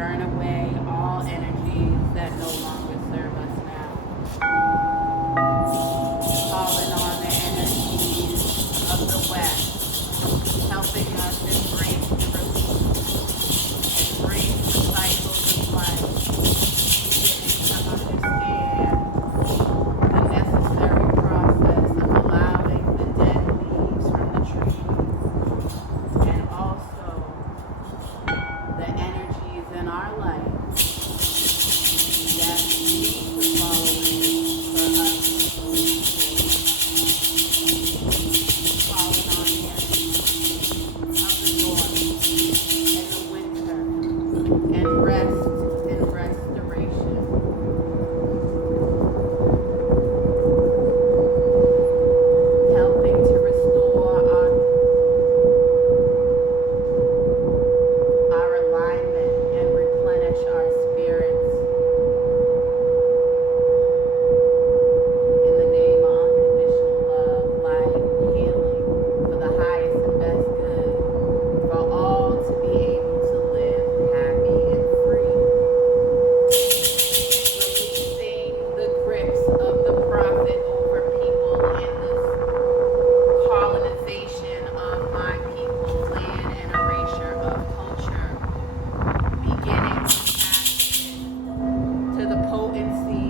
burn away all energies that no longer serve us now. Calling on the energies of the West, helping us embrace the release, embrace the cycles of life, beginning to understand the necessary process of allowing the dead leaves from the trees, and also the energies in our life that need to follow for us calling on the energies of the north and the winter and rest and restoration. Helping to restore our alignment and replenish our spirits. In the name of unconditional love, light, healing, for the highest and best good, for all to be able to live happy and free. Releasing the grips of the prophet over people in this colonization of my people, land, and erasure of culture, beginning to tap into the potency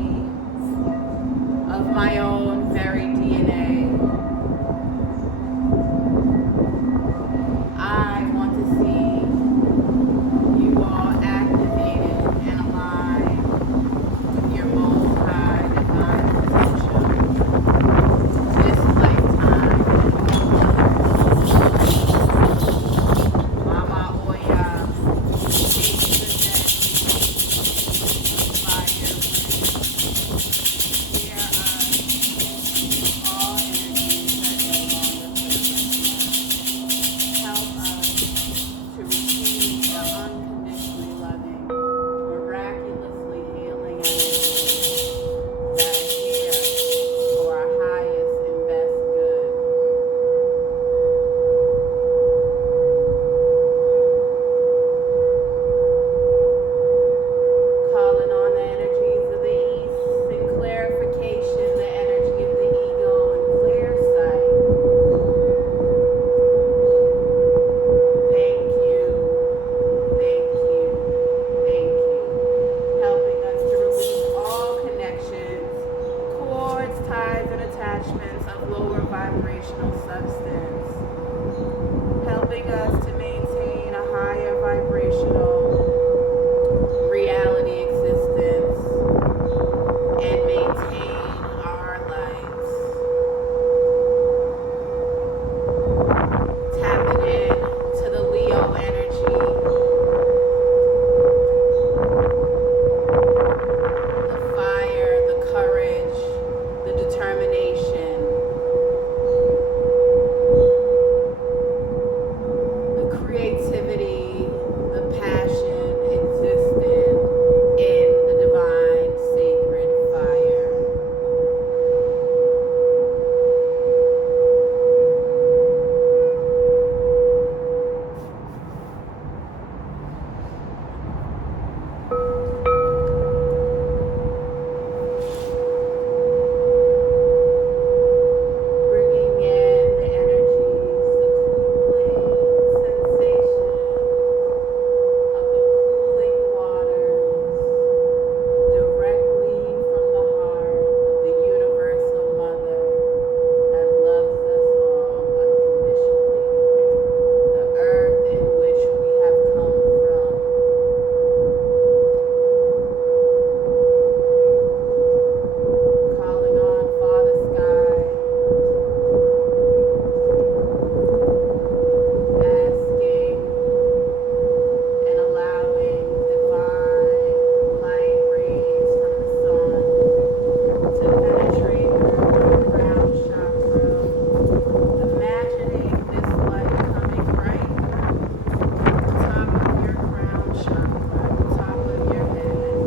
of my own very DNA. I want to see you all activated and aligned with your most high divine potential this lifetime and all others. Mama Oya, taking the dead fire wind. Hear us, all energies that no longer serve us now. Help us to receive the unconditionally loving, miraculously healing energies that are here for our highest and best good. Calling on the energies of the east and clarification, the energy of the ego and clear sight. Thank you, thank you, thank you. Helping us to release all connections, cords, ties, and attachments of lower vibrational substance. Helping us to maintain a higher vibrational reality existence and maintain our lives. Tapping in to the Leo energy, the fire, the courage, the determination, the creativity, the passion existent in the divine sacred fire. Bringing in the energies, the cooling sensation of the cooling waters directly from the heart of the universal mother that loves us all unconditionally, the earth in which we have come from. Calling on Father Sky, asking and allowing divine light rays from the sun to penetrate your crown chakra. Imagining this light coming right from the top of your crown chakra, the top of your head,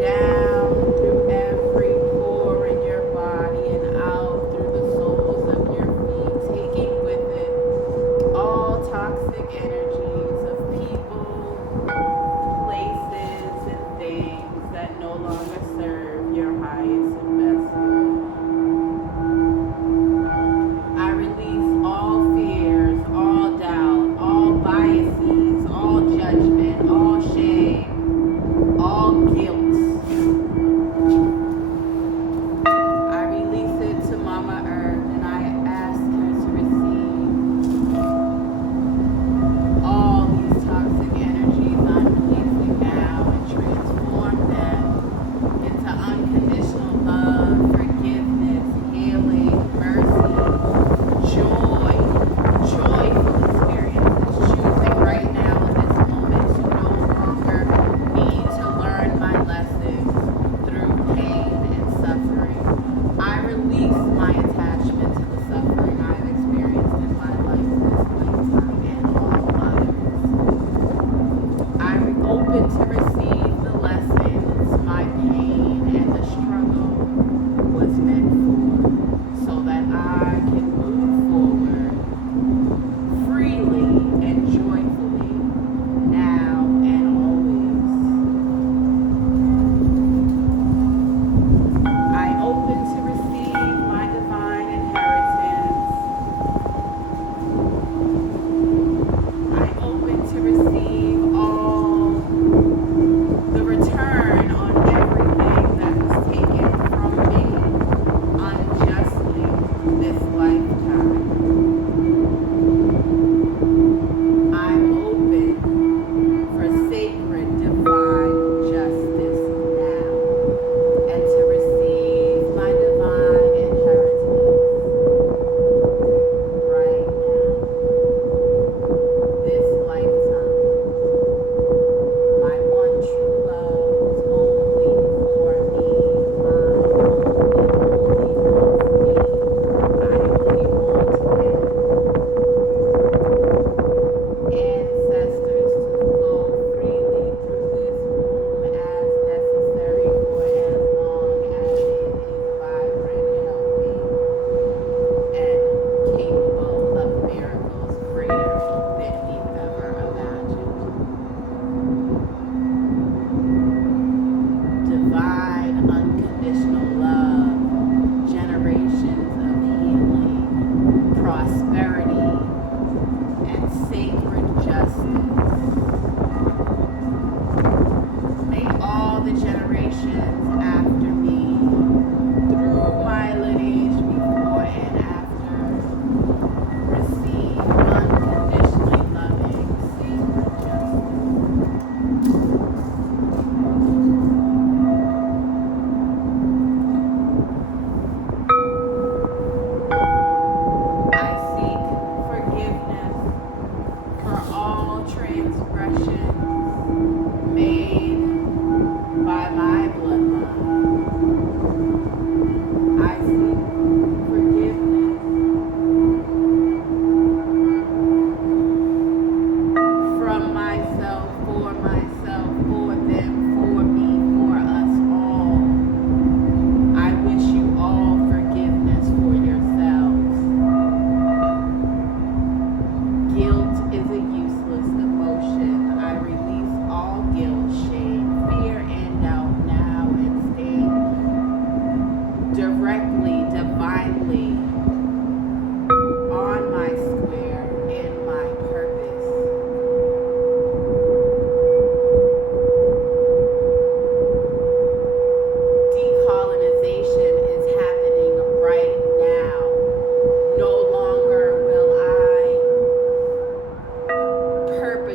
down through every pore in your body and out through the soles of your feet, taking with it all toxic energies of people,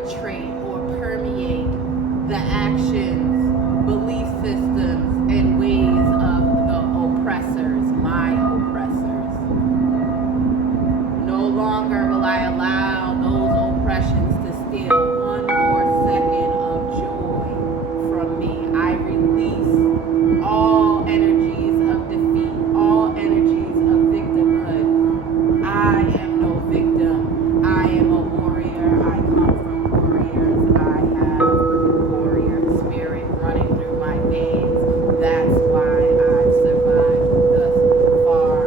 infiltrate or permeate the actions, belief systems, and ways of the oppressors, my oppressors. No longer will I allow those oppressions to steal one more second of joy from me. I release all energies of defeat, all energies of victimhood. I am no victim. I am a warrior. I come from warriors. I have warrior spirit running through my veins. That's why I've survived thus far.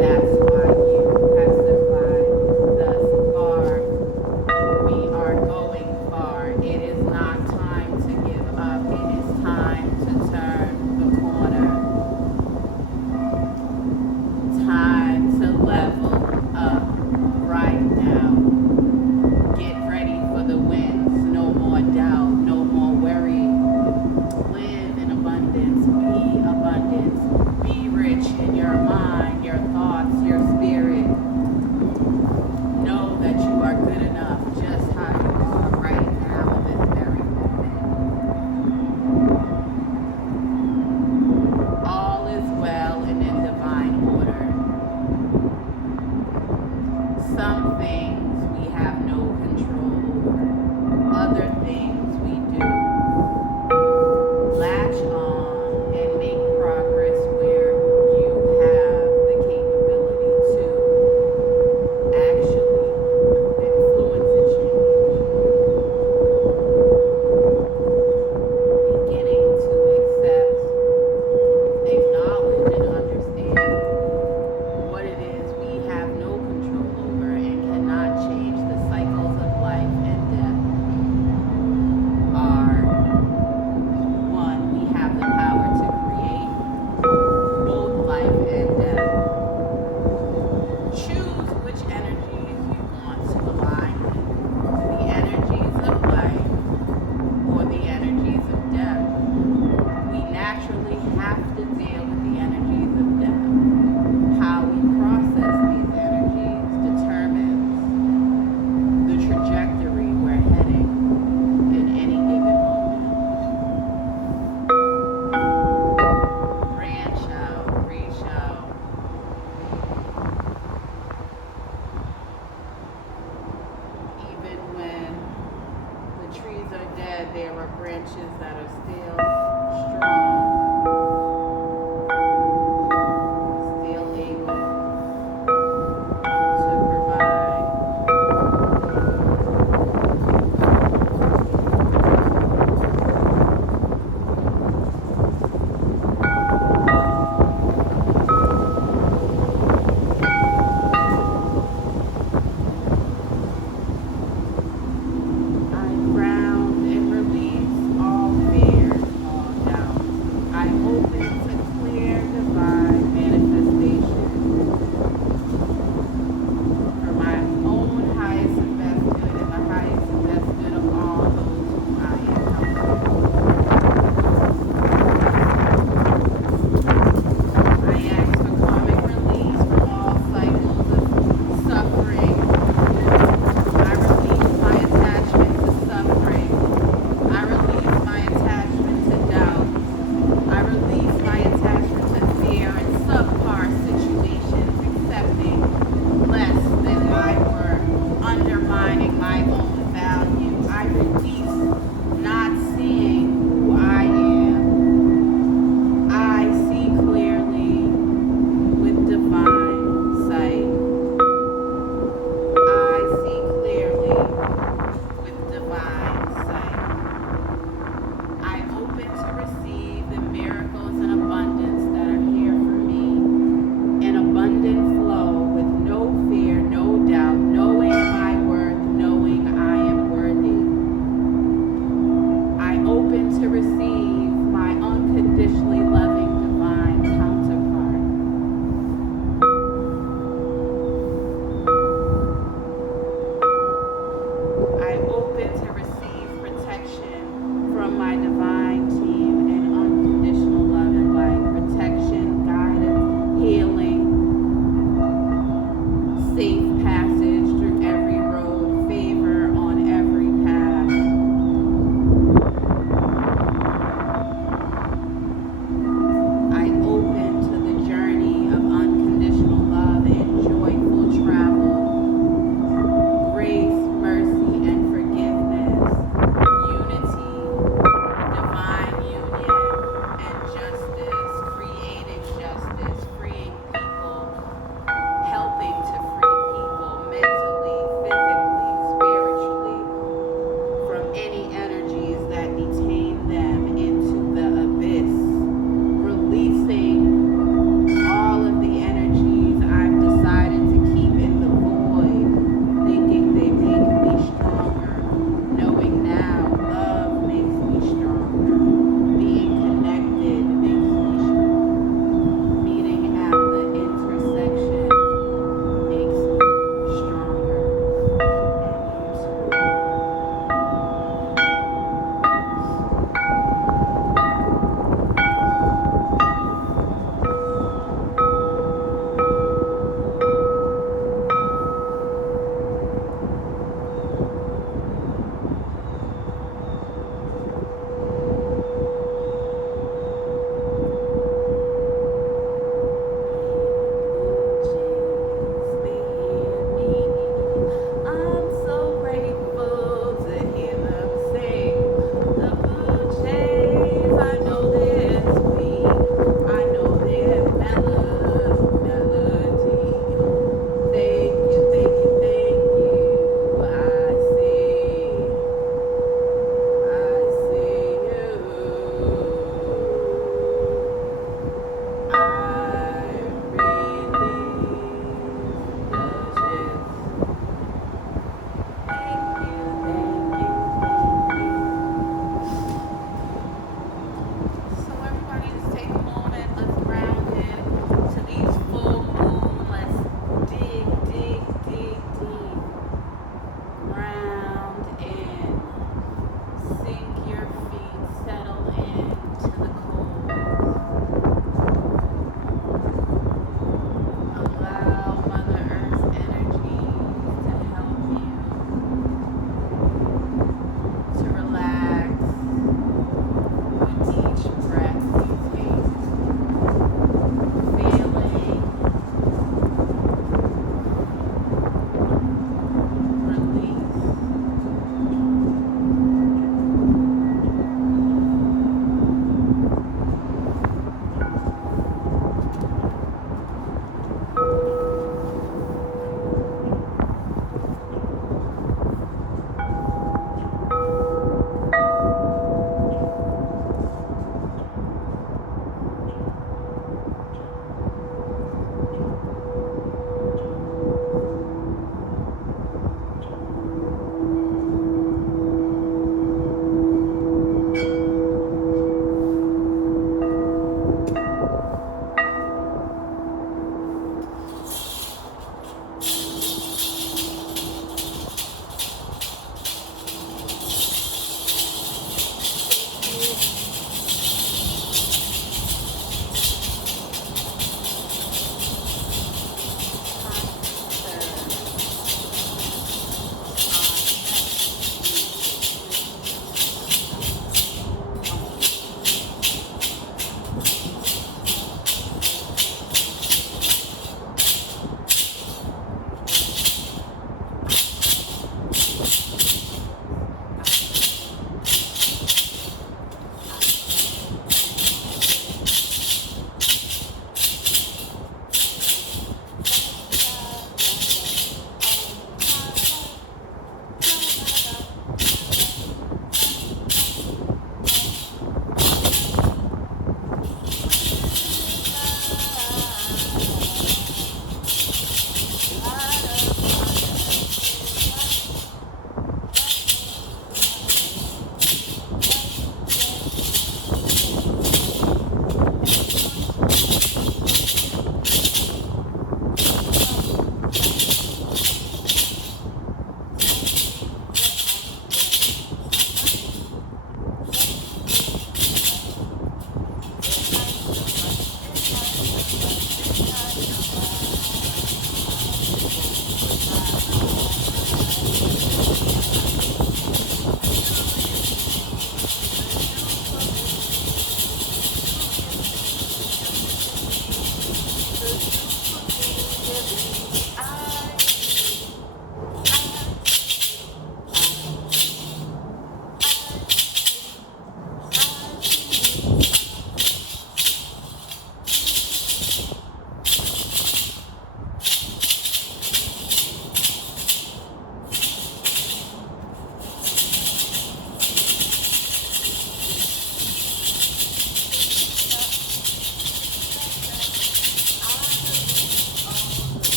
That's why you have survived thus far. We are going far. It is not time to give up. It is time to turn the corner. Time to level up right now. Get ready for the winds. No more doubt. No more worry. Live in abundance. Be abundance. Be rich in your mind, your thoughts, your spirit. Know that you are good enough just how you are right now in this very moment. All is well and in divine order. Some things we have no control over. Other things we do. Latch on and make progress where you have the capability to actually influence and change. Beginning to accept, acknowledge, and understand what it is we have no control over and cannot change. The cycles of life and death are one. We have the power to create both life and death. Choose which energies you want to align with, the energies of life or the energies of death. We naturally have to deal with the energies of death. How we process these energies determines the trajectory we're heading in any given moment. Branch out, reach out. Even when the trees are dead, there are branches that are still strong, still able to provide. I ground and release all fears, all doubts. I open to clear divine manifestation for my own highest and best good and the highest and best good of all those whom I encounter. I ask for karmic release from all cycles of suffering. I release my attachment to suffering. I release my attachment to doubt. I release my attachment to fear and subpar situations, accepting less than my worth, undermining my own value. I release not seeing who I am. I see clearly with divine sight. I see clearly with divine sight. I open to receive the miracles and abundance that are here for me in abundant flow with no fear, no doubt, knowing my worth, knowing I am worthy. I open to receive my unconditionally loving divine counterpart. I open to receive protection from my divine team and unconditional love and light, protection, guidance, healing, safe passage through every road, favor on every path.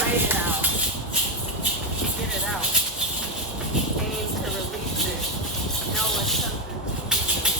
Write it out. Get it out. Aim to release it. Know it's something to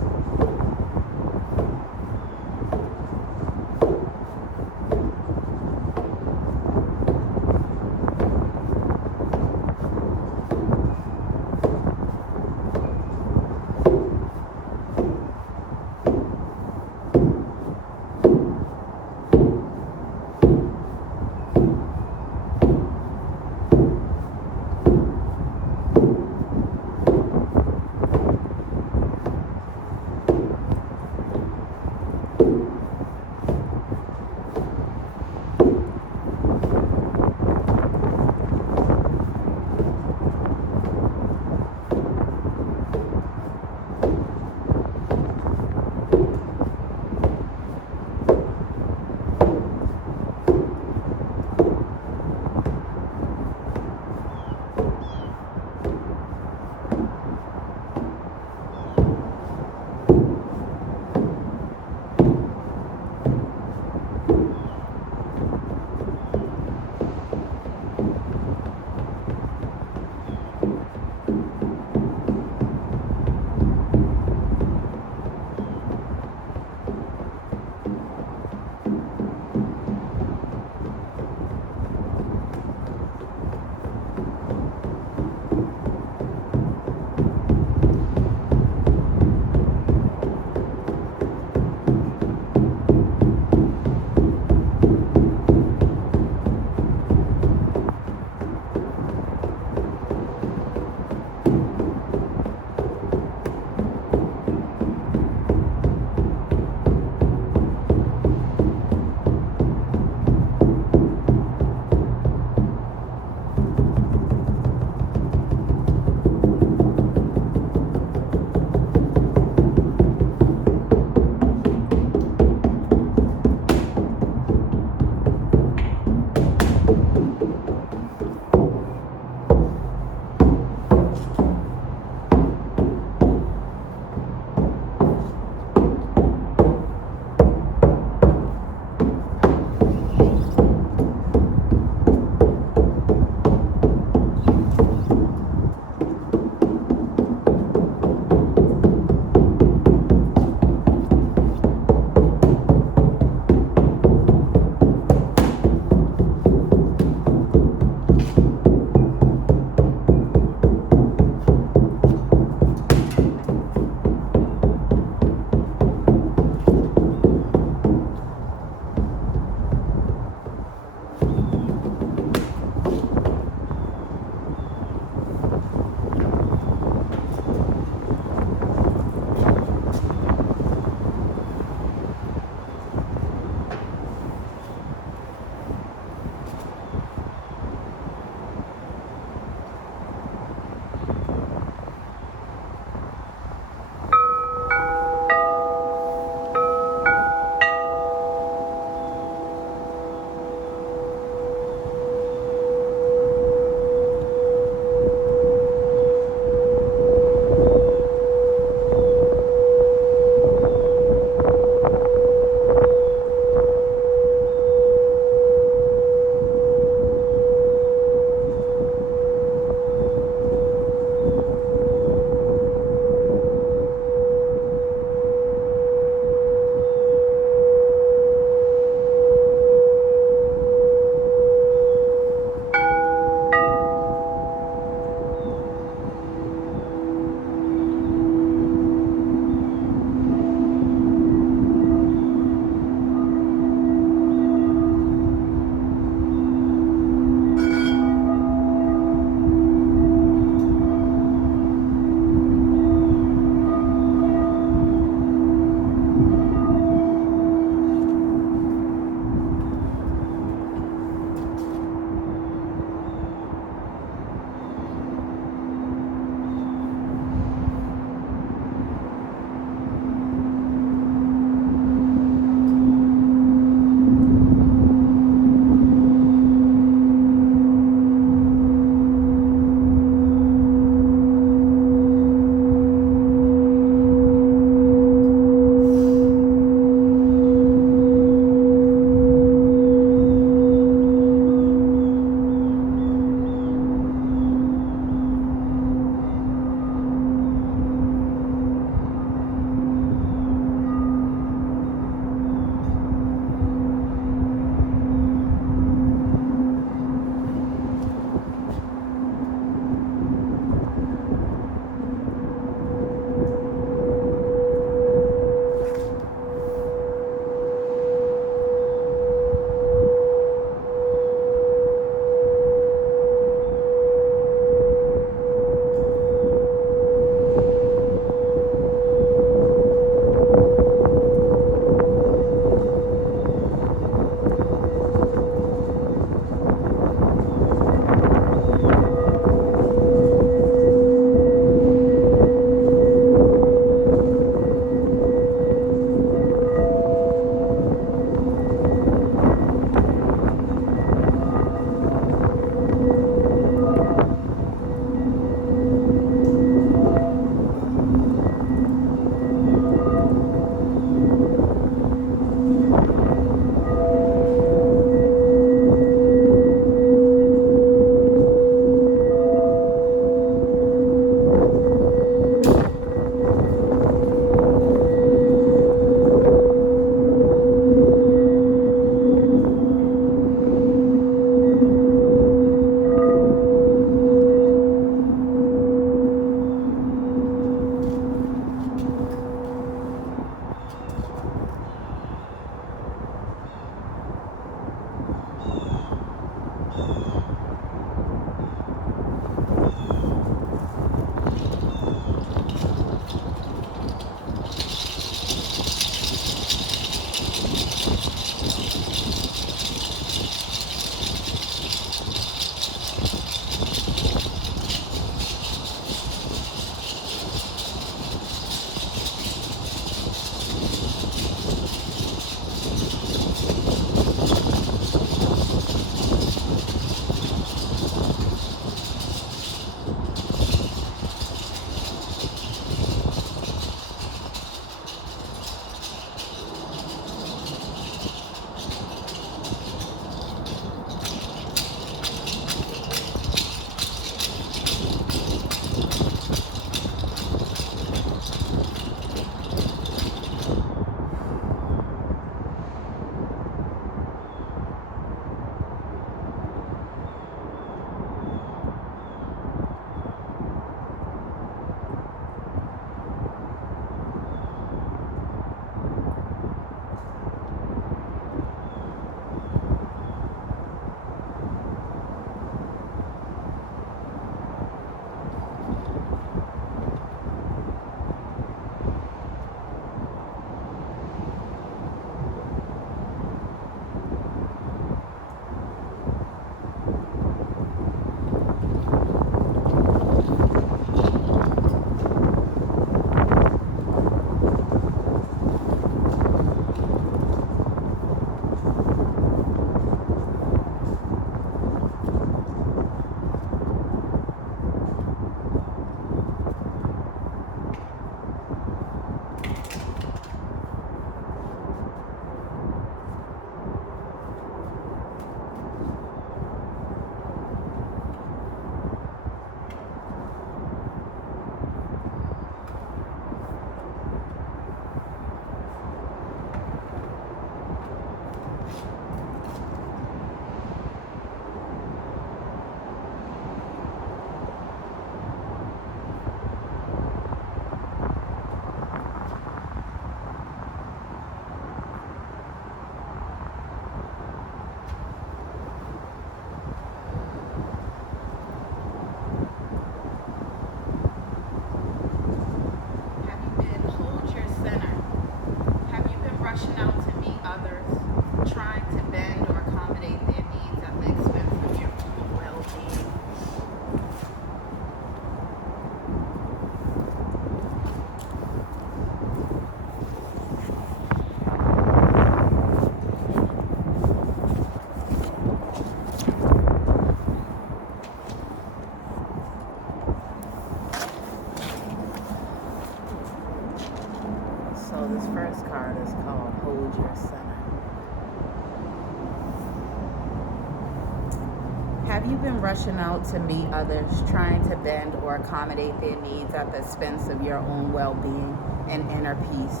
Have you been rushing out to meet others, trying to bend or accommodate their needs at the expense of your own well-being and inner peace?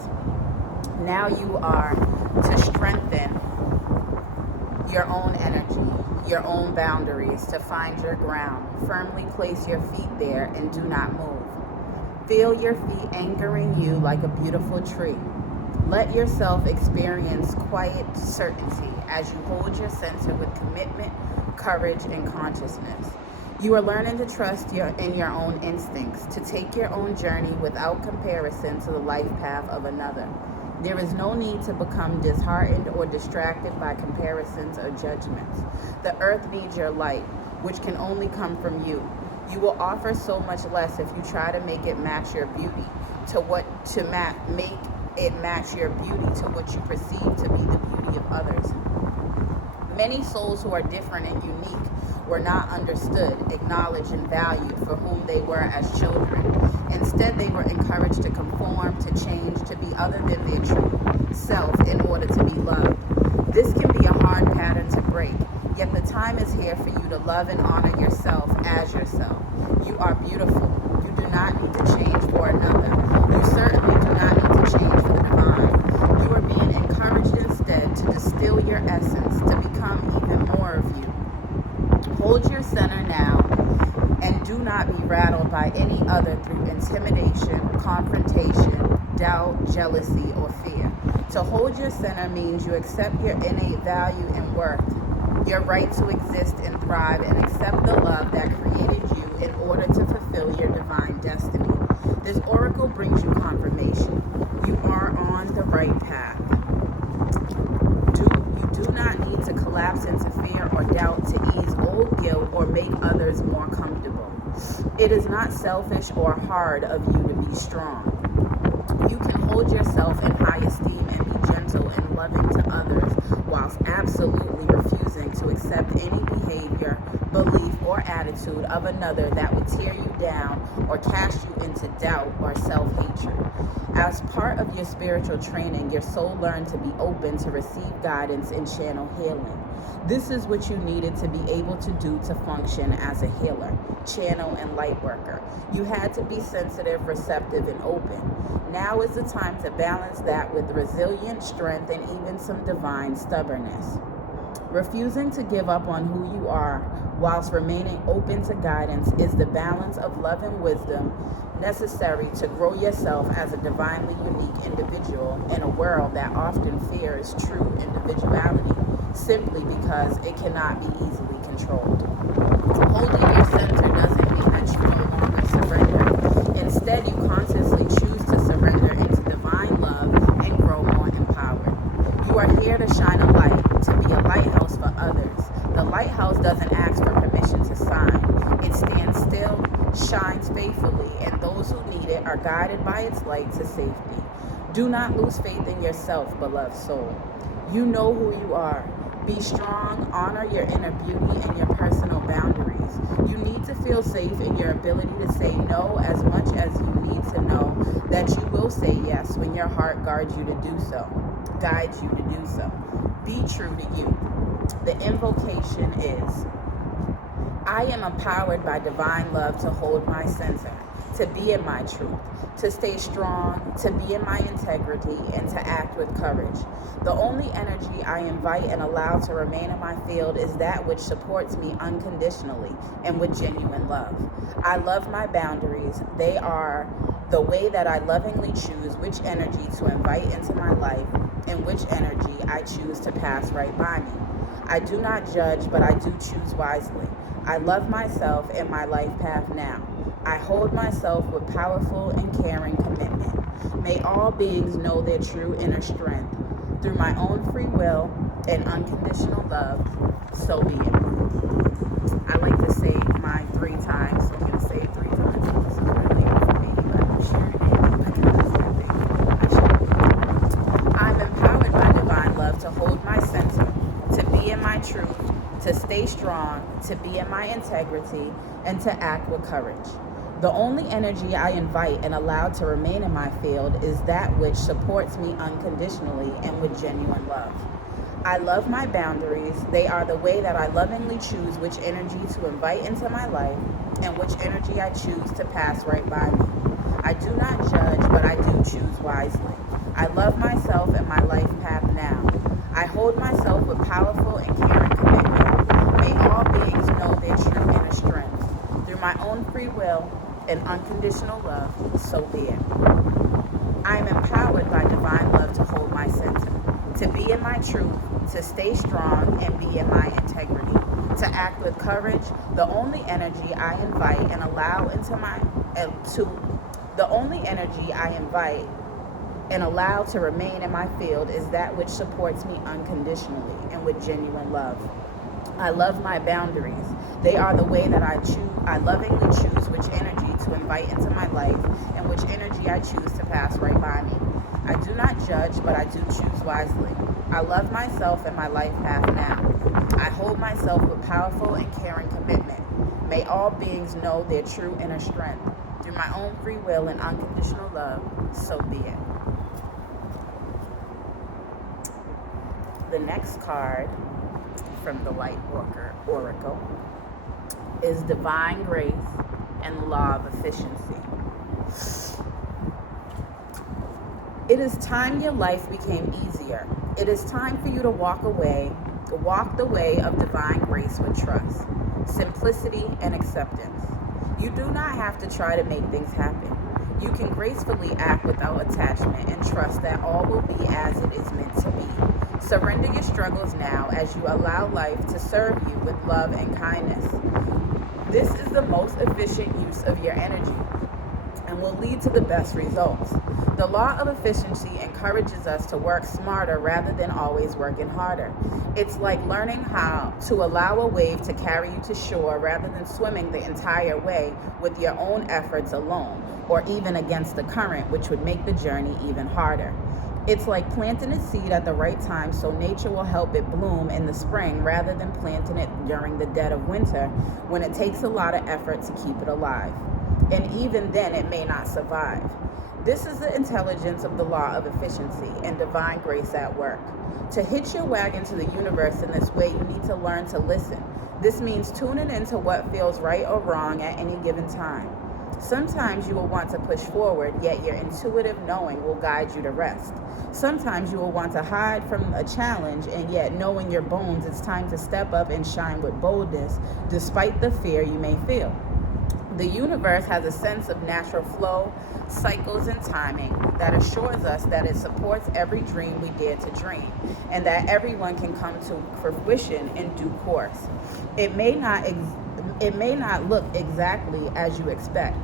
Now you are to strengthen your own energy, your own boundaries, to find your ground. Firmly place your feet there and do not move. Feel your feet anchoring you like a beautiful tree. Let yourself experience quiet certainty as you hold your center with commitment, courage, and consciousness. You are learning to trust in your own instincts, to take your own journey without comparison to the life path of another. There is no need to become disheartened or distracted by comparisons or judgments. The earth needs your light, which can only come from you. You will offer so much less if you try to make it match your beauty make it match your beauty to what you perceive to be the beauty of others. Many souls who are different and unique were not understood, acknowledged, and valued for whom they were as children. Instead, they were encouraged to conform, to change, to be other than their true self in order to be loved. This can be a hard pattern to break, yet the time is here for you to love and honor yourself as yourself. You are beautiful. You do not need to change for another. You certainly do not need to change for the divine. You are being encouraged instead to distill your essence, to become even more of you. Hold your center now and do not be rattled by any other through intimidation, confrontation, doubt, jealousy, or fear. To hold your center means you accept your innate value and worth, your right to exist and thrive, and accept the love that created you in order to fulfill your divine destiny. This oracle brings you confirmation. You are on the right path. You do not need to collapse into fear or doubt to ease old guilt or make others more comfortable. It is not selfish or hard of you to be strong. You can hold yourself in high esteem and be gentle and loving to others whilst absolutely refusing to accept any behavior, belief, or attitude of another that would tear you down or cast you into doubt or self-hatred. As part of your spiritual training, your soul learned to be open to receive guidance and channel healing. This is what you needed to be able to do to function as a healer, channel, and light worker. You had to be sensitive, receptive, and open. Now is the time to balance that with resilient strength and even some divine stubbornness. Refusing to give up on who you are whilst remaining open to guidance is the balance of love and wisdom necessary to grow yourself as a divinely unique individual in a world that often fears true individuality simply because it cannot be easily controlled. Holding your center doesn't mean that you no longer surrender. Instead, you consciously choose to surrender into divine love and grow more empowered. You are here to shine a light, to be a lighthouse for others. The lighthouse doesn't ask for permission to shine. It stands still, shines faithfully, and those who need it are guided by its light to safety. Do not lose faith in yourself, beloved soul. You know who you are. Be strong, honor your inner beauty and your personal boundaries. You need to feel safe in your ability to say no as much as you need to know that you will say yes when your heart guides you to do so. Be true to you. The invocation is, I am empowered by divine love to hold my center, to be in my truth, to stay strong, to be in my integrity, and to act with courage. The only energy I invite and allow to remain in my field is that which supports me unconditionally and with genuine love. I love my boundaries. They are the way that I lovingly choose which energy to invite into my life and which energy I choose to pass right by me. I do not judge, but I do choose wisely. I love myself and my life path now. I hold myself with powerful and caring commitment. May all beings know their true inner strength. Through my own free will and unconditional love, so be it. I like to say mine 3 times, so I'm going to say it 3 times. This is really for me, but I'm sharing it because I think I'm empowered by divine love to hold my center, to be in my truth, to stay strong, to be in my integrity, and to act with courage. The only energy I invite and allow to remain in my field is that which supports me unconditionally and with genuine love. I love my boundaries. They are the way that I lovingly choose which energy to invite into my life and which energy I choose to pass right by me. I do not judge, but I do choose wisely. I love myself and my life path now. I hold myself with powerful and caring commitment. May all beings know their true inner strength. Through my own free will and unconditional love, so be it. I am empowered by divine love to hold my center, to be in my truth, to stay strong and be in my integrity, to act with courage. The only energy I invite and allow into my the only energy I invite and allow to remain in my field is that which supports me unconditionally and with genuine love. I love my boundaries. They are the way that I lovingly choose which energy to invite into my life and which energy I choose to pass right by me. I do not judge, but I do choose wisely. I love myself and my life path now. I hold myself with powerful and caring commitment. May all beings know their true inner strength. Through my own free will and unconditional love, so be it. The next card from the Light Oracle is Divine Grace and the Law of Efficiency. It is time your life became easier. It is time for you to walk the way of divine grace with trust, simplicity, and acceptance. You do not have to try to make things happen. You can gracefully act without attachment and trust that all will be as it is meant to be. Surrender your struggles now as you allow life to serve you with love and kindness. This is the most efficient use of your energy and will lead to the best results. The law of efficiency encourages us to work smarter rather than always working harder. It's like learning how to allow a wave to carry you to shore rather than swimming the entire way with your own efforts alone, or even against the current, which would make the journey even harder. It's like planting a seed at the right time so nature will help it bloom in the spring rather than planting it during the dead of winter when it takes a lot of effort to keep it alive. And even then it may not survive. This is the intelligence of the law of efficiency and divine grace at work. To hitch your wagon to the universe in this way, you need to learn to listen. This means tuning into what feels right or wrong at any given time. Sometimes you will want to push forward, yet your intuitive knowing will guide you to rest. Sometimes you will want to hide from a challenge, and yet knowing your bones, it's time to step up and shine with boldness, despite the fear you may feel. The universe has a sense of natural flow, cycles, and timing that assures us that it supports every dream we dare to dream, and that everyone can come to fruition in due course. It may not look exactly as you expect,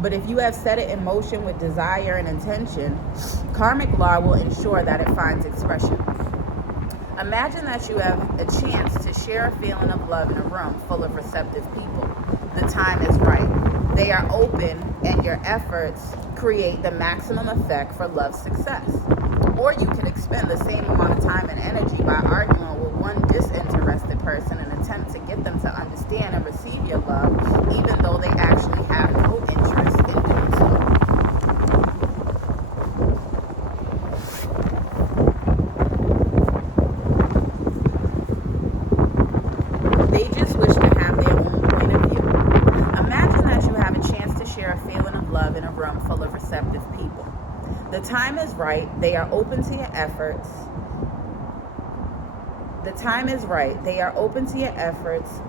but if you have set it in motion with desire and intention, karmic law will ensure that it finds expression. Imagine that you have a chance to share a feeling of love in a room full of receptive people. The time is right. They are open, and your efforts create the maximum effect for love's success. Or you can expend the same amount of time and energy by arguing with one disinterested person in an attempt to get them to understand and receive your love, even though they actually have no interest in doing so. They just wish to have their own point of view. Imagine that you have a chance to share a feeling of love in a room full of receptive people. The time is right. They are open to your efforts. The time is right. They are open to your efforts.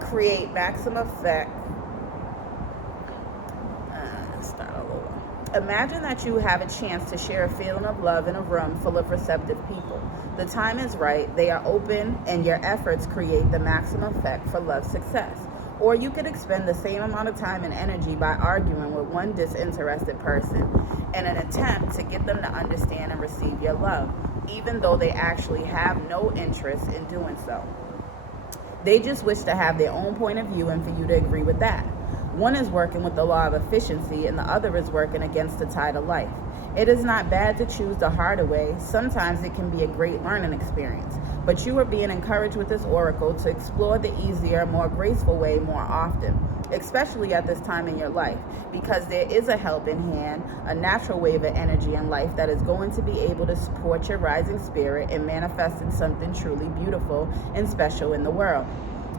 Create maximum effect. Start all over. Imagine that you have a chance to share a feeling of love in a room full of receptive people. The time is right. They are open, and your efforts create the maximum effect for love's success. Or you could expend the same amount of time and energy by arguing with one disinterested person in an attempt to get them to understand and receive your love, even though they actually have no interest in doing so. They just wish to have their own point of view and for you to agree with that. One is working with the law of efficiency and the other is working against the tide of life. It is not bad to choose the harder way. Sometimes it can be a great learning experience. But you are being encouraged with this oracle to explore the easier, more graceful way more often. especially at this time in your life, because there is a help in hand, a natural wave of energy in life that is going to be able to support your rising spirit and manifest in something truly beautiful and special in the world.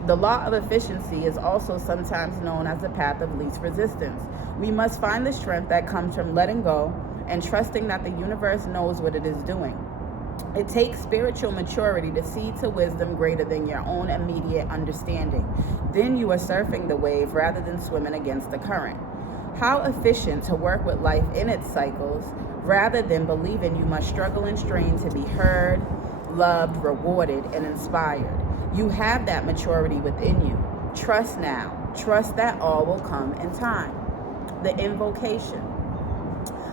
The law of efficiency is also sometimes known as the path of least resistance. We must find the strength that comes from letting go and trusting that the universe knows what it is doing. It takes spiritual maturity to see to wisdom greater than your own immediate understanding. Then you are surfing the wave rather than swimming against the current. How efficient to work with life in its cycles rather than believing you must struggle and strain to be heard, loved, rewarded, and inspired. You have that maturity within you. Trust now. Trust that all will come in time. The invocation.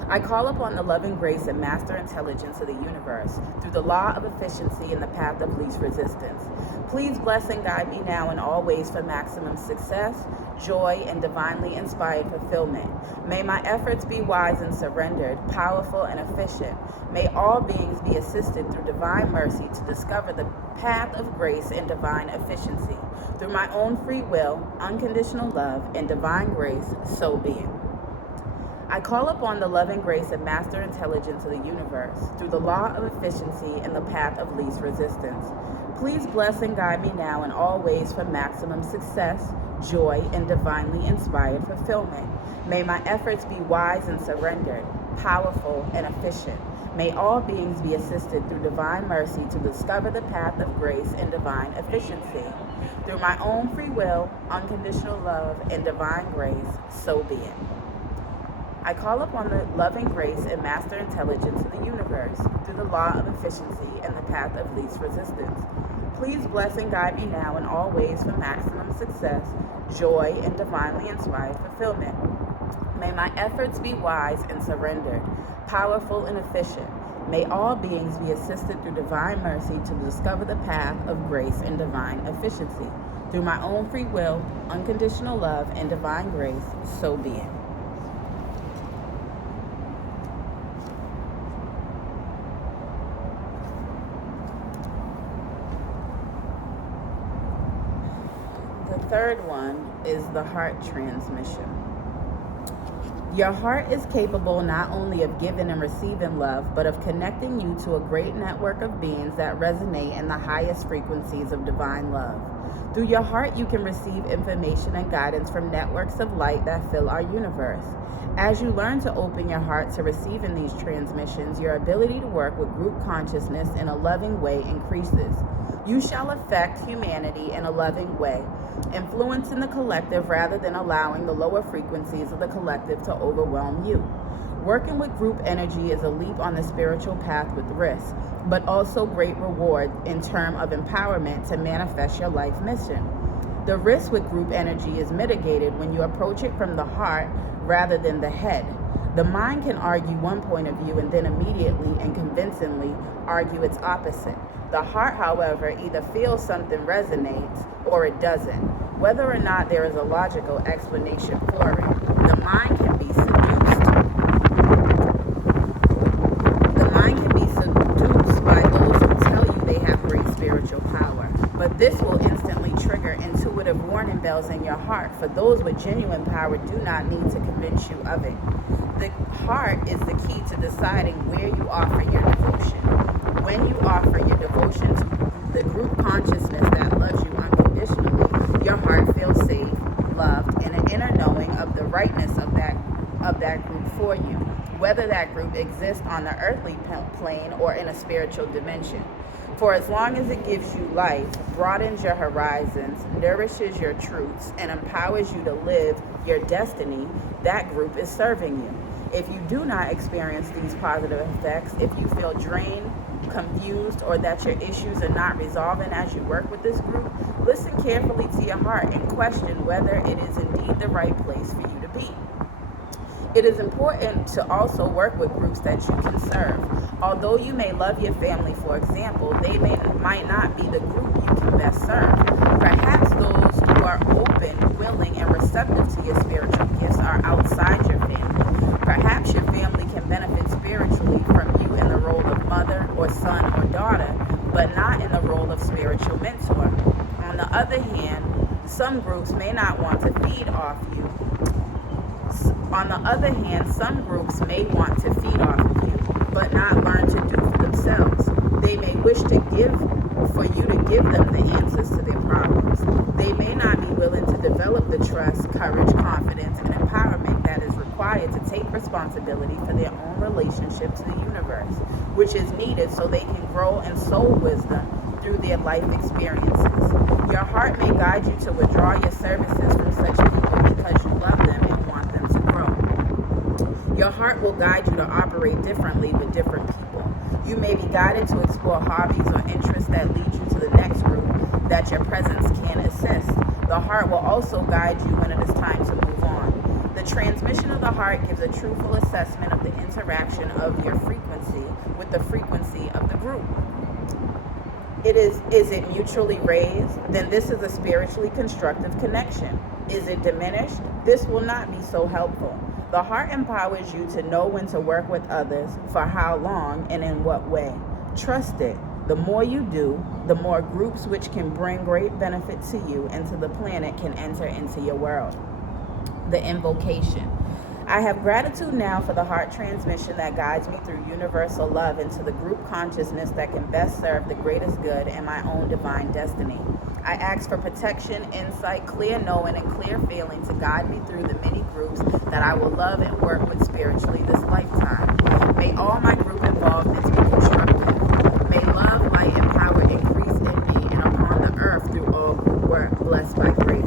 I call upon the loving grace and master intelligence of the universe through the law of efficiency and the path of least resistance. Please bless and guide me now in all ways for maximum success, joy, and divinely inspired fulfillment. May my efforts be wise and surrendered, powerful and efficient. May all beings be assisted through divine mercy to discover the path of grace and divine efficiency. Through my own free will, unconditional love, and divine grace, so be it. I call upon the loving grace and master intelligence of the universe through the law of efficiency and the path of least resistance. Please bless and guide me now in all ways for maximum success, joy, and divinely inspired fulfillment. May my efforts be wise and surrendered, powerful and efficient. May all beings be assisted through divine mercy to discover the path of grace and divine efficiency. Through my own free will, unconditional love, and divine grace, so be it. I call upon the loving grace and master intelligence of the universe through the law of efficiency and the path of least resistance. Please bless and guide me now in all ways for maximum success, joy, and divinely inspired fulfillment. May my efforts be wise and surrendered, powerful and efficient. May all beings be assisted through divine mercy to discover the path of grace and divine efficiency. Through my own free will, unconditional love, and divine grace, so be it. The third one is the heart transmission. Your heart is capable not only of giving and receiving love, but of connecting you to a great network of beings that resonate in the highest frequencies of divine love. Through your heart, you can receive information and guidance from networks of light that fill our universe. As you learn to open your heart to receiving these transmissions, your ability to work with group consciousness in a loving way increases. You shall affect humanity in a loving way, influencing the collective rather than allowing the lower frequencies of the collective to overwhelm you. Working with group energy is a leap on the spiritual path with risk, but also great reward in terms of empowerment to manifest your life mission. The risk with group energy is mitigated when you approach it from the heart rather than the head. The mind can argue one point of view and then immediately and convincingly argue its opposite. The heart, however, either feels something resonates or it doesn't. Whether or not there is a logical explanation for it, the mind can be seduced. The mind can be seduced by those who tell you they have great spiritual power. But this will instantly trigger intuitive warning bells in your heart. For those with genuine power do not need to convince you of it. The heart is the key to deciding where you offer your devotion. When you offer your devotion to the group consciousness that loves you unconditionally, your heart feels safe, loved, and an inner knowing of the rightness of that group for you, whether that group exists on the earthly plane or in a spiritual dimension. For as long as it gives you life, broadens your horizons, nourishes your truths, and empowers you to live your destiny, that group is serving you. If you do not experience these positive effects, if you feel drained, confused, or that your issues are not resolving as you work with this group, listen carefully to your heart and question whether it is indeed the right place for you to be. It is important to also work with groups that you can serve. Although you may love your family, for example, they might not be the group you can best serve. Perhaps those who are open, willing, and receptive to your spiritual gifts are outside your family. Perhaps your family can benefit spiritually from you in the role of mother or son or daughter, but not in the role of spiritual mentor. On the other hand, Some groups may not want to feed off you. On the other hand, some groups may want to feed off of you, but not learn to do for themselves. They may wish to give for you to give them the answers to their problems. They may not be willing to develop the trust, courage, confidence, and empowerment that is required to take responsibility for their own relationship to the universe, which is needed so they can grow in soul wisdom through their life experiences. Your heart may guide you to withdraw your services from such people because you love them and want them to grow. Your heart will guide you to operate differently with different people. You may be guided to explore hobbies or interests that lead you to the next group that your presence can assist. The heart will also guide you when it is time to move on. The transmission of the heart gives a truthful assessment of the interaction of your frequency with the frequency of the group. Is it mutually raised? Then this is a spiritually constructive connection. Is it diminished? This will not be so helpful. The heart empowers you to know when to work with others, for how long, and in what way. Trust it. The more you do, the more groups which can bring great benefit to you and to the planet can enter into your world. The invocation. I have gratitude now for the heart transmission that guides me through universal love into the group consciousness that can best serve the greatest good and my own divine destiny. I ask for protection, insight, clear knowing, and clear feeling to guide me through the many groups that I will love and work with spiritually this lifetime. May all my group involvements be constructive. May love, light, and power increase in me and upon the earth through all group work, blessed by grace.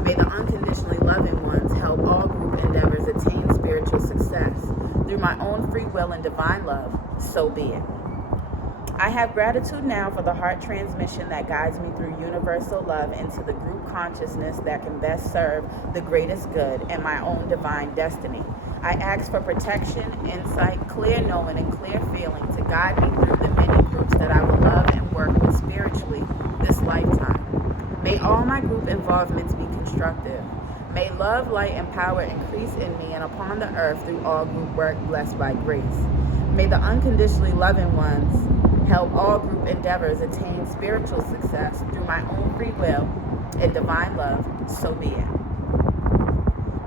May the unconditionally loving ones help all group endeavors attain spiritual success. Through my own free will and divine love, so be it. I have gratitude now for the heart transmission that guides me through universal love into the group consciousness that can best serve the greatest good and my own divine destiny. I ask for protection, insight, clear knowing, and clear feeling to guide me through the many groups that I will love and work with spiritually this lifetime. May all my group involvements be constructive. May love, light, and power increase in me and upon the earth through all group work, blessed by grace. May the unconditionally loving ones help all group endeavors attain spiritual success through my own free will and divine love, so be it.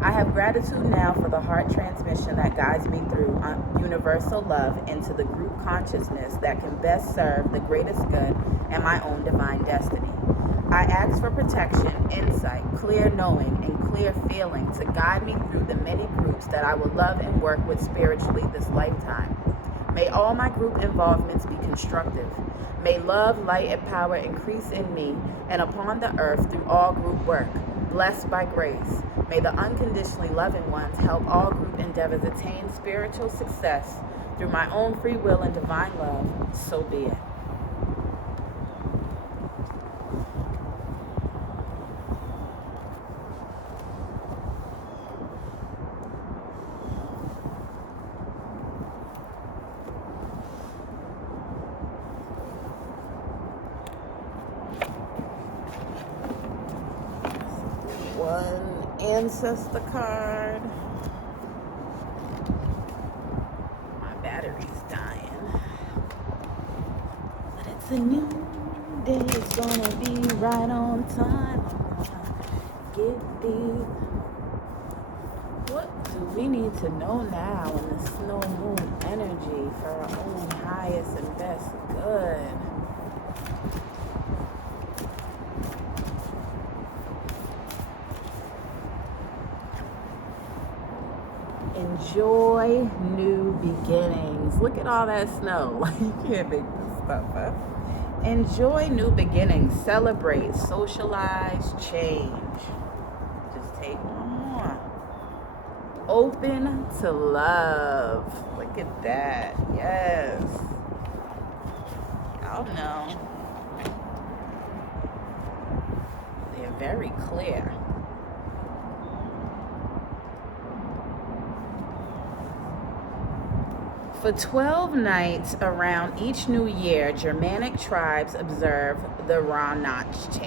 I have gratitude now for the heart transmission that guides me through universal love into the group consciousness that can best serve the greatest good and my own divine destiny. I ask for protection, insight, clear knowing, and clear feeling to guide me through the many groups that I will love and work with spiritually this lifetime. May all my group involvements be constructive. May love, light, and power increase in me and upon the earth through all group work, blessed by grace. May the unconditionally loving ones help all group endeavors attain spiritual success through my own free will and divine love, so be it. One ancestor card. My battery's dying. But it's a new day. It's gonna be right on time. Get deep. What do we need to know now in the snow moon energy for our own highest and best good? Enjoy new beginnings. Look at all that snow. You can't make this stuff up. Enjoy new beginnings. Celebrate. Socialize. Change. Just take one more. Open to love. Look at that. Yes. Oh no. They're very clear. For 12 nights around each new year, Germanic tribes observe the Ranache.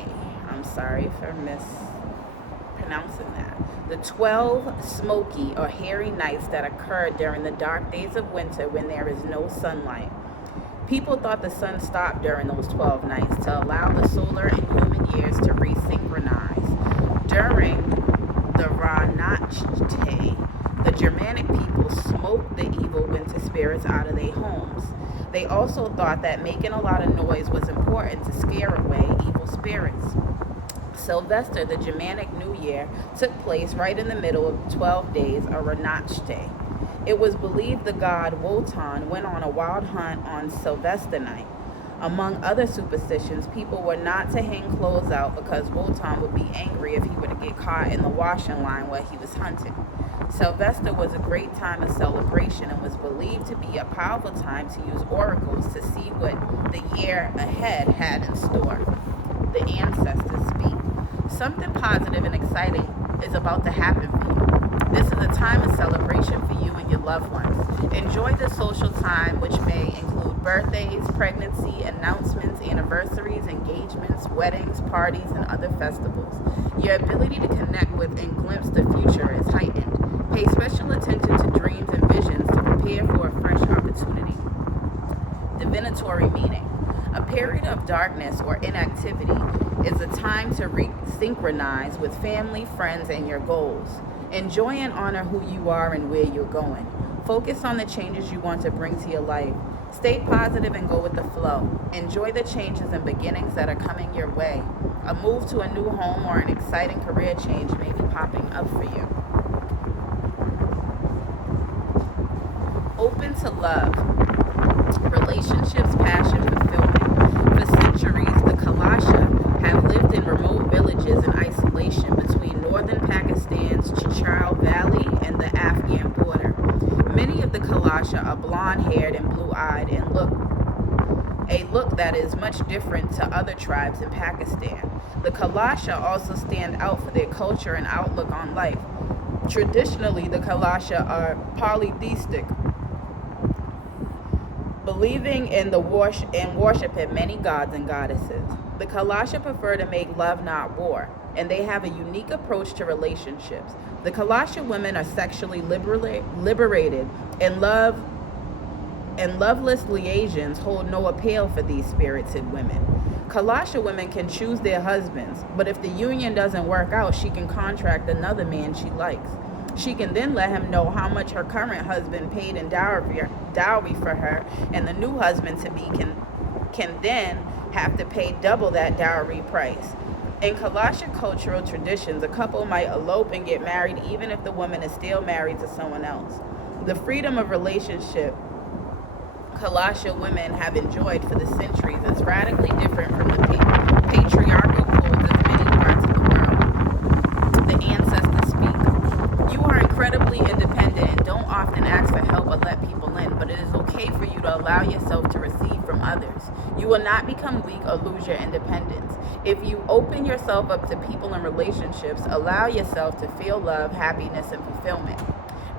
I'm sorry for mispronouncing that. The 12 smoky or hairy nights that occur during the dark days of winter when there is no sunlight. People thought the sun stopped during those 12 nights to allow the solar and human years to resynchronize. During the Ranachte, the Germanic people smoked the evil winter spirits out of their homes. They also thought that making a lot of noise was important to scare away evil spirits. Sylvester, the Germanic New Year, took place right in the middle of 12 days, a Ranachte. It was believed the god Wotan went on a wild hunt on Sylvester night. Among other superstitions, people were not to hang clothes out because Wotan would be angry if he were to get caught in the washing line while he was hunting. Sylvester was a great time of celebration and was believed to be a powerful time to use oracles to see what the year ahead had in store. The ancestors speak. Something positive and exciting is about to happen for you. This is a time of celebration for you and your loved ones. Enjoy the social time, which may include birthdays, pregnancy, announcements, anniversaries, engagements, weddings, parties, and other festivals. Your ability to connect with and glimpse the future is heightened. Pay special attention to dreams and visions to prepare for a fresh opportunity. Divinatory meaning. A period of darkness or inactivity is a time to resynchronize with family, friends, and your goals. Enjoy and honor who you are and where you're going. Focus on the changes you want to bring to your life. Stay positive and go with the flow. Enjoy the changes and beginnings that are coming your way. A move to a new home or an exciting career change may be popping up for you. Open to love. Relationships, passion, fulfillment. For centuries, the Kalasha have lived in remote villages in isolation between northern Pakistan's Chachar Valley and the Afghan border. Many of the Kalasha are blonde-haired and blue-eyed and a look that is much different to other tribes in Pakistan. The Kalasha also stand out for their culture and outlook on life. Traditionally, the Kalasha are polytheistic, believing in the worshiping many gods and goddesses. The Kalasha prefer to make love, not war, and they have a unique approach to relationships. The Kalasha women are sexually liberated, and loveless liaisons hold no appeal for these spirited women. Kalasha women can choose their husbands, but if the union doesn't work out, she can contract another man she likes. She can then let him know how much her current husband paid in dowry for her, and the new husband-to-be can then have to pay double that dowry price. In Kalasha cultural traditions, a couple might elope and get married even if the woman is still married to someone else. The freedom of relationship Kalasha women have enjoyed for the centuries is radically different from the patriarchal codes of many parts of the world. The ancestors speak. You are incredibly independent and don't often ask for help or let people in, but it is okay for you to allow yourself to receive from others. You will not become weak or lose your independence. If you open yourself up to people and relationships, allow yourself to feel love, happiness, and fulfillment.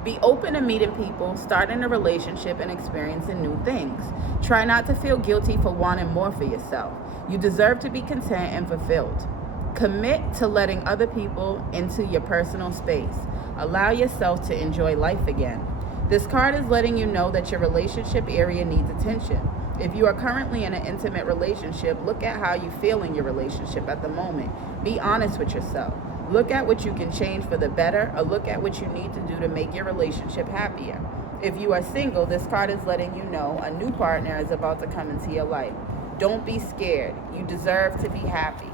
Be open to meeting people, starting a relationship, and experiencing new things. Try not to feel guilty for wanting more for yourself. You deserve to be content and fulfilled. Commit to letting other people into your personal space. Allow yourself to enjoy life again. This card is letting you know that your relationship area needs attention. If you are currently in an intimate relationship, look at how you feel in your relationship at the moment. Be honest with yourself. Look at what you can change for the better, or look at what you need to do to make your relationship happier. If you are single, this card is letting you know a new partner is about to come into your life. Don't be scared. You deserve to be happy.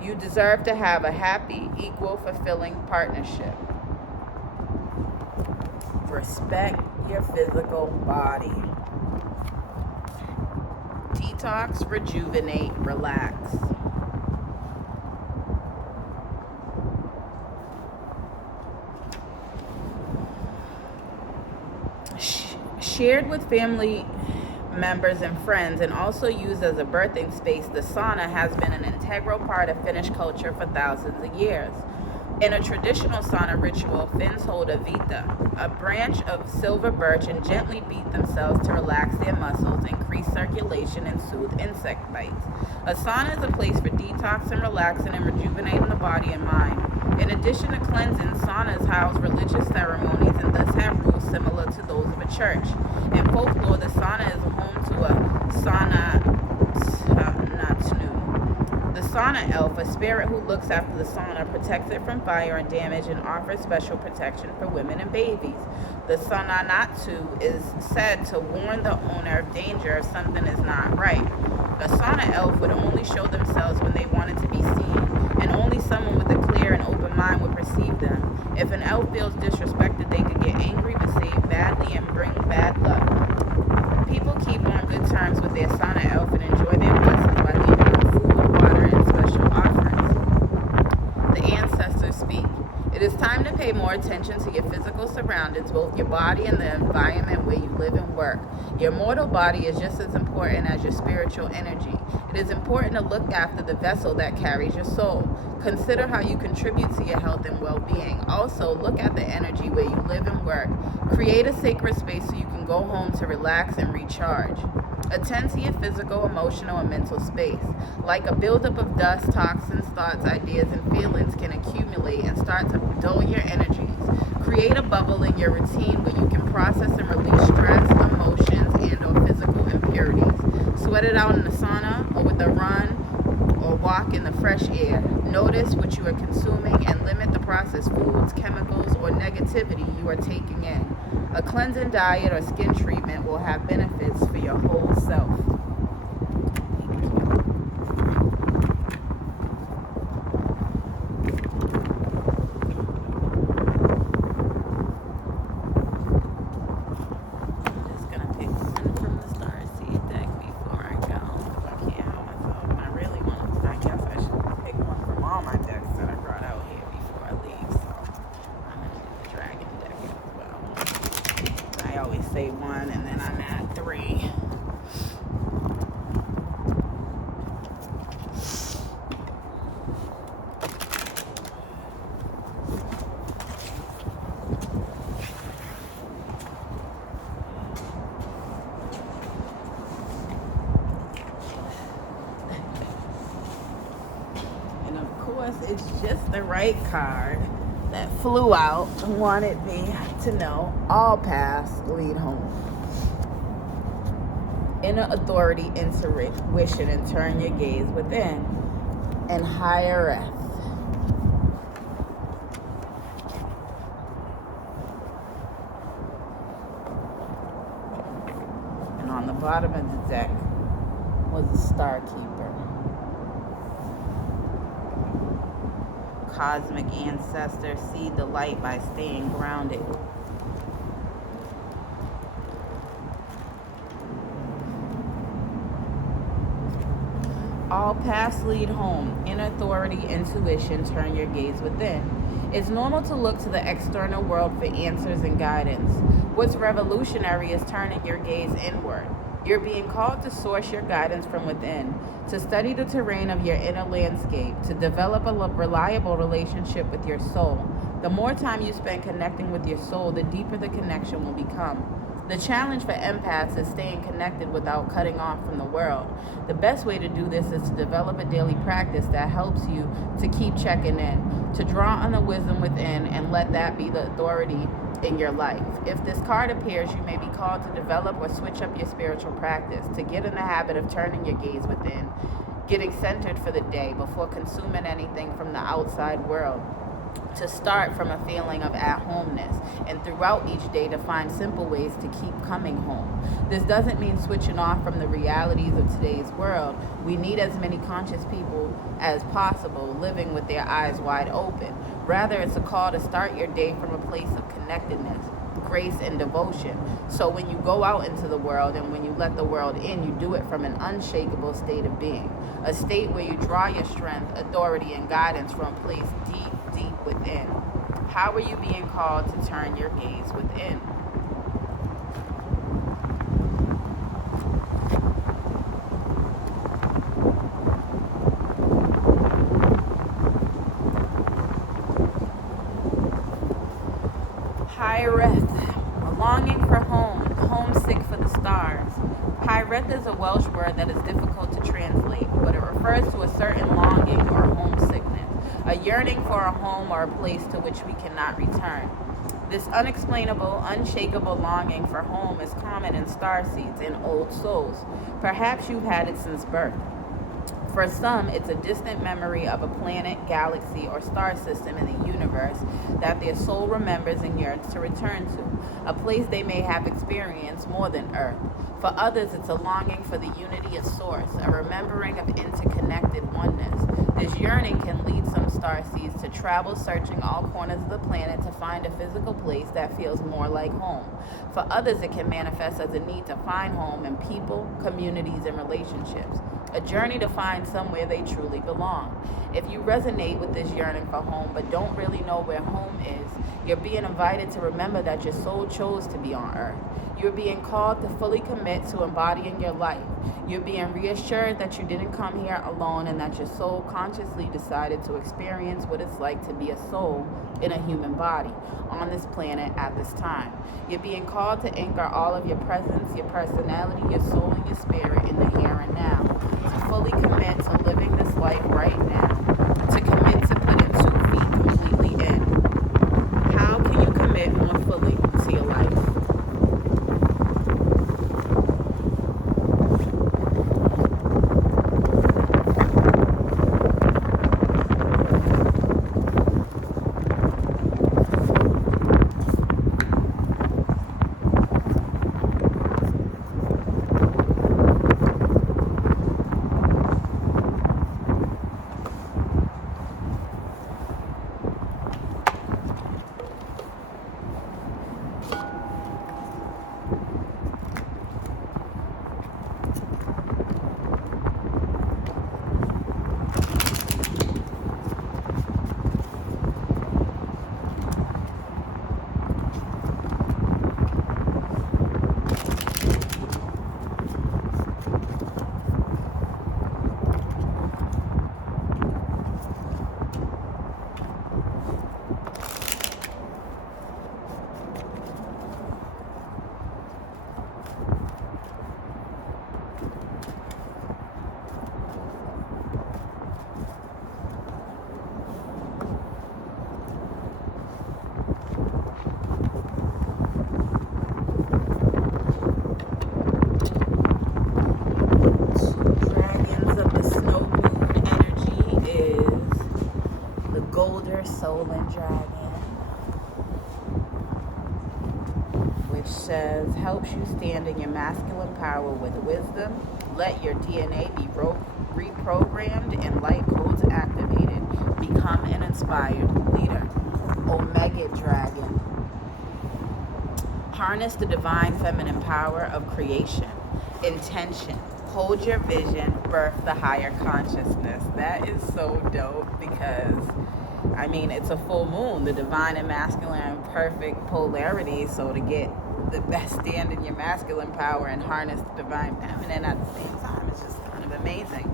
You deserve to have a happy, equal, fulfilling partnership. Respect your physical body. Detox, rejuvenate, relax. Shared with family members and friends and also used as a birthing space, the sauna has been an integral part of Finnish culture for thousands of years. In a traditional sauna ritual, Finns hold a vita, a branch of silver birch, and gently beat themselves to relax their muscles, increase circulation, and soothe insect bites. A sauna is a place for detoxing, relaxing, and rejuvenating the body and mind. In addition to cleansing, saunas house religious ceremonies and thus have rules similar to those of a church. In folklore, the sauna is home to a the sauna elf, a spirit who looks after the sauna, protects it from fire and damage, and offers special protection for women and babies. The sananatsu is said to warn the owner of danger if something is not right. A sauna elf would only show themselves when they wanted to be seen, and only someone with a clear and open mind would perceive them. If an elf feels disrespected, they could get angry, behave badly, and bring bad luck. People keep on good terms with their sauna elf and enjoy their blessings by leaving them food, water, and special offerings. The ancestors speak. It is time to pay more attention to your physical surroundings, both your body and the environment where you live and work. Your mortal body is just as important as your spiritual energy. It is important to look after the vessel that carries your soul. Consider how you contribute to your health and well-being. Also, look at the energy where you live and work. Create a sacred space so you can go home to relax and recharge. Attend to your physical, emotional, and mental space. Like a buildup of dust, toxins, thoughts, ideas, and feelings can accumulate and start to dull your energies. Create a bubble in your routine where you can process and release stress, emotions, and or physical impurities. Sweat it out in the sauna or with a run or walk in the fresh air. Notice what you are consuming and limit the processed foods, chemicals, or negativity you are taking in. A cleansing diet or skin treatment will have benefits for your whole self. Say one and then I'm at three. And of course, it's just the right card that flew out and wanted me to know all paths lead home. Inner authority, intuition, and turn your gaze within. And higher earth. And on the bottom of the deck was a star keeper. Cosmic ancestors see the light by staying grounded. All paths lead home. Inner authority, intuition, turn your gaze within. It's normal to look to the external world for answers and guidance. What's revolutionary is turning your gaze inward. You're being called to source your guidance from within, to study the terrain of your inner landscape, to develop a reliable relationship with your soul. The more time you spend connecting with your soul, the deeper the connection will become. The challenge for empaths is staying connected without cutting off from the world. The best way to do this is to develop a daily practice that helps you to keep checking in, to draw on the wisdom within and let that be the authority in your life. If this card appears, you may be called to develop or switch up your spiritual practice, to get in the habit of turning your gaze within, getting centered for the day before consuming anything from the outside world, to start from a feeling of at-homeness, and throughout each day to find simple ways to keep coming home. This doesn't mean switching off from the realities of today's world. We need as many conscious people as possible living with their eyes wide open. Rather, it's a call to start your day from a place of connectedness, grace, and devotion. So when you go out into the world and when you let the world in, you do it from an unshakable state of being, a state where you draw your strength, authority, and guidance from a place deep, deep within. How are you being called to turn your gaze within? Pyreth, a longing for home, homesick for the stars. Pyreth is a Welsh word that is difficult to translate, but it refers to a certain longing or homesickness, a yearning for a home or a place to which we cannot return. This unexplainable, unshakable longing for home is common in starseeds and old souls. Perhaps you've had it since birth. For some, it's a distant memory of a planet, galaxy, or star system in the universe that their soul remembers and yearns to return to, a place they may have experienced more than Earth. For others, it's a longing for the unity of Source, a remembering of interconnected oneness. This yearning can lead some starseeds to travel searching all corners of the planet to find a physical place that feels more like home. For others, it can manifest as a need to find home in people, communities, and relationships. A journey to find somewhere they truly belong. If you resonate with this yearning for home but don't really know where home is, you're being invited to remember that your soul chose to be on Earth. You're being called to fully commit to embodying your life. You're being reassured that you didn't come here alone and that your soul consciously decided to experience what it's like to be a soul in a human body on this planet at this time. You're being called to anchor all of your presence, your personality, your soul, and your spirit in the here and now. To fully commit to living this life right now. To commit to putting 2 feet completely in. How can you commit more fully to your life? Soul and Dragon, which says, helps you stand in your masculine power with wisdom. Let your DNA be reprogrammed and light codes activated. Become an inspired leader. Omega Dragon. Harness the divine feminine power of creation. Intention. Hold your vision. Birth the higher consciousness. That is so dope because it's a full moon, the divine and masculine, perfect polarity. So to get the best stand in your masculine power and harness the divine feminine at the same time, it's just kind of amazing.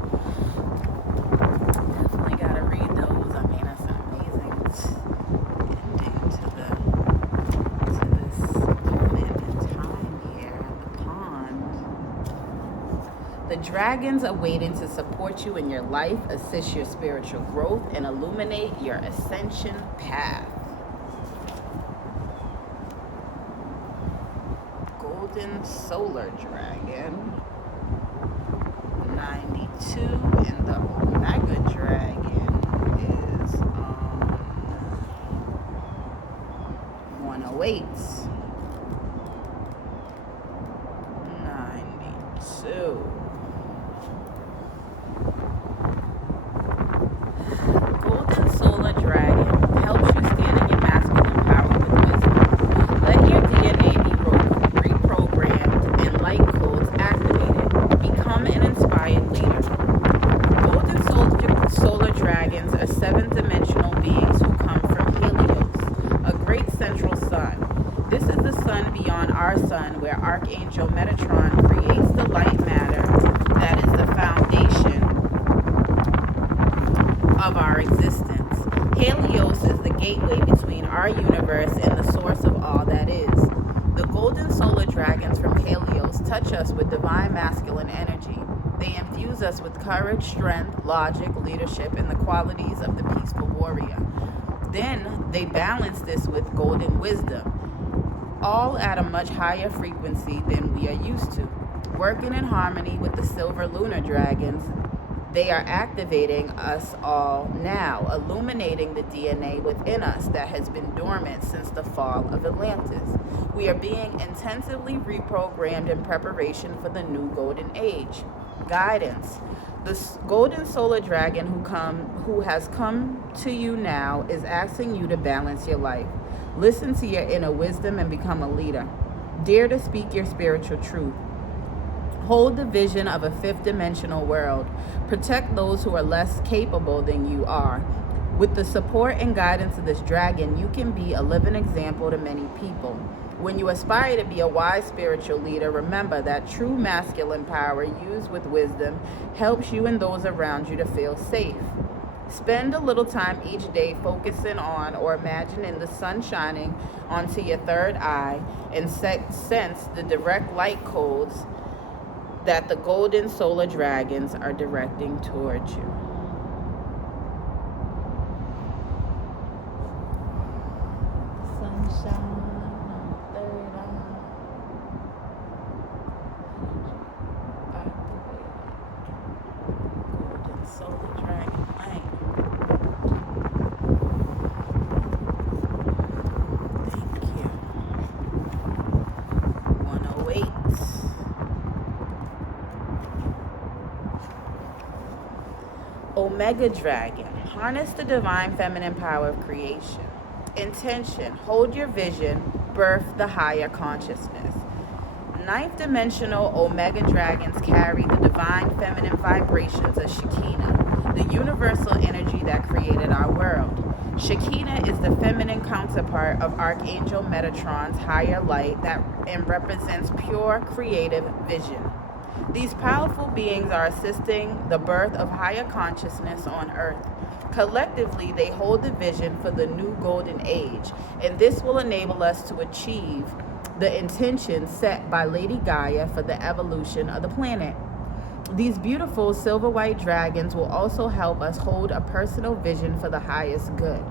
Definitely got to read those. It's an amazing ending to this moment in time here in the pond. The dragons are waiting to support you in your life, assist your spiritual growth, and illuminate your ascension path. Golden Solar Dragon. 92, and the Omega Dragon is 108. 92. Golden Solar Dragon helps you stand in your masculine power with wisdom. Let your DNA be reprogrammed and light codes activated. Become an inspired leader. Golden Solar Dragons are 7th-dimensional beings who come from Helios, a great central sun. This is the sun beyond our sun, where Archangel Metatron creates the light matter that is the foundation of our existence. Helios is the gateway between our universe and the source of all that is. The golden solar dragons from Helios touch us with divine masculine energy. They infuse imbues us with courage, strength, logic, leadership, and the qualities of the peaceful warrior. Then they balance this with golden wisdom, all at a much higher frequency than we are used to. Working in harmony with the silver lunar dragons, they are activating us all now, illuminating the DNA within us that has been dormant since the fall of Atlantis. We are being intensively reprogrammed in preparation for the new golden age. Guidance. The golden solar dragon who has come to you now is asking you to balance your life. Listen to your inner wisdom and become a leader. Dare to speak your spiritual truth. Hold the vision of a fifth dimensional world. Protect those who are less capable than you are. With the support and guidance of this dragon, you can be a living example to many people. When you aspire to be a wise spiritual leader, remember that true masculine power used with wisdom helps you and those around you to feel safe. Spend a little time each day focusing on or imagining the sun shining onto your third eye and sense the direct light codes that the golden solar dragons are directing towards you. Sunshine. Solar dragon light. Thank you. 108. Omega dragon. Harness the divine feminine power of creation. Intention. Hold your vision. Birth the higher consciousness. Ninth dimensional Omega dragons carry the divine feminine vibrations of Shekinah, the universal energy that created our world. Shekinah is the feminine counterpart of Archangel Metatron's higher light that represents pure creative vision. These powerful beings are assisting the birth of higher consciousness on Earth. Collectively, they hold the vision for the new golden age, and this will enable us to achieve the intention set by Lady Gaia for the evolution of the planet. These beautiful silver white dragons will also help us hold a personal vision for the highest good.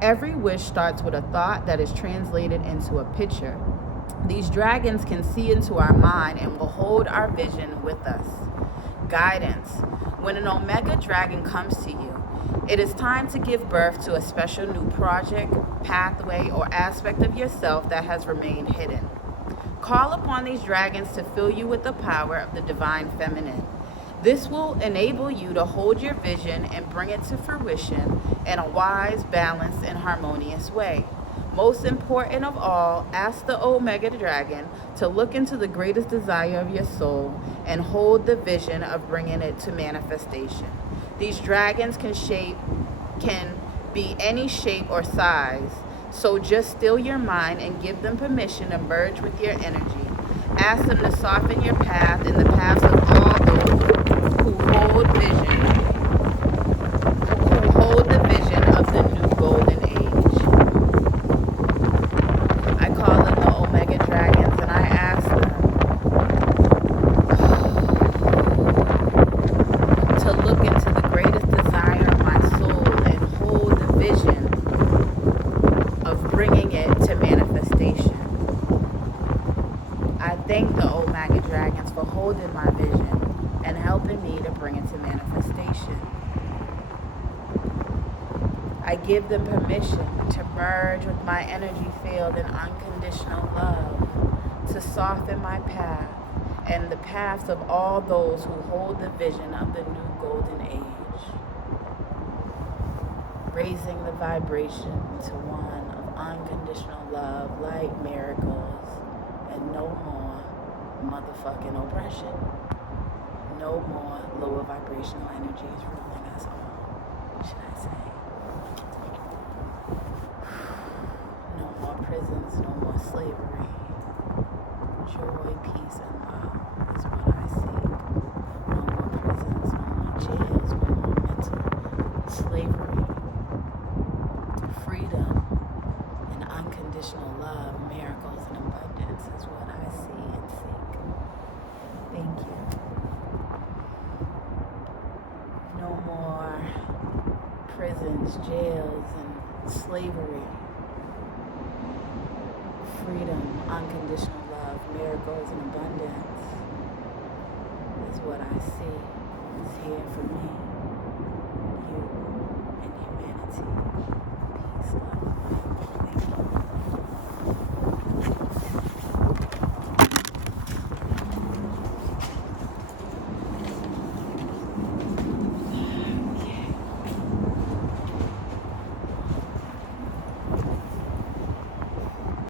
Every wish starts with a thought that is translated into a picture. These dragons can see into our mind and will hold our vision with us. Guidance. When an Omega dragon comes to you, it is time to give birth to a special new project, pathway, or aspect of yourself that has remained hidden. Call upon these dragons to fill you with the power of the divine feminine. This will enable you to hold your vision and bring it to fruition in a wise, balanced, and harmonious way. Most important of all, ask the Omega dragon to look into the greatest desire of your soul and hold the vision of bringing it to manifestation. These dragons can be any shape or size, so just still your mind and give them permission to merge with your energy. Ask them to soften your path and the paths of all those who hold the vision of the new golden age. I call in the Omega dragons and I ask them to look into the greatest desire of my soul and hold the vision of bringing it to manifestation. I thank the Omega dragons for holding my vision and helping me to bring it to manifestation. I give them permission to merge with my energy field in unconditional love, to soften my path and the paths of all those who hold the vision of the new golden age, raising the vibration to one of unconditional love, light, miracles, and no more motherfucking oppression. No more lower vibrational energies ruling us all, should I say. No more prisons, no more slavery. Joy, peace, and love is what I seek. No more prisons, no more jails, no more mental slavery. Freedom and unconditional love, miracles, and abundance is what I see and seek. Thank you. prisons, jails, and slavery. Freedom, unconditional love, miracles, and abundance is what I see is here for me, you, and humanity. Peace, love, and light. Thank you.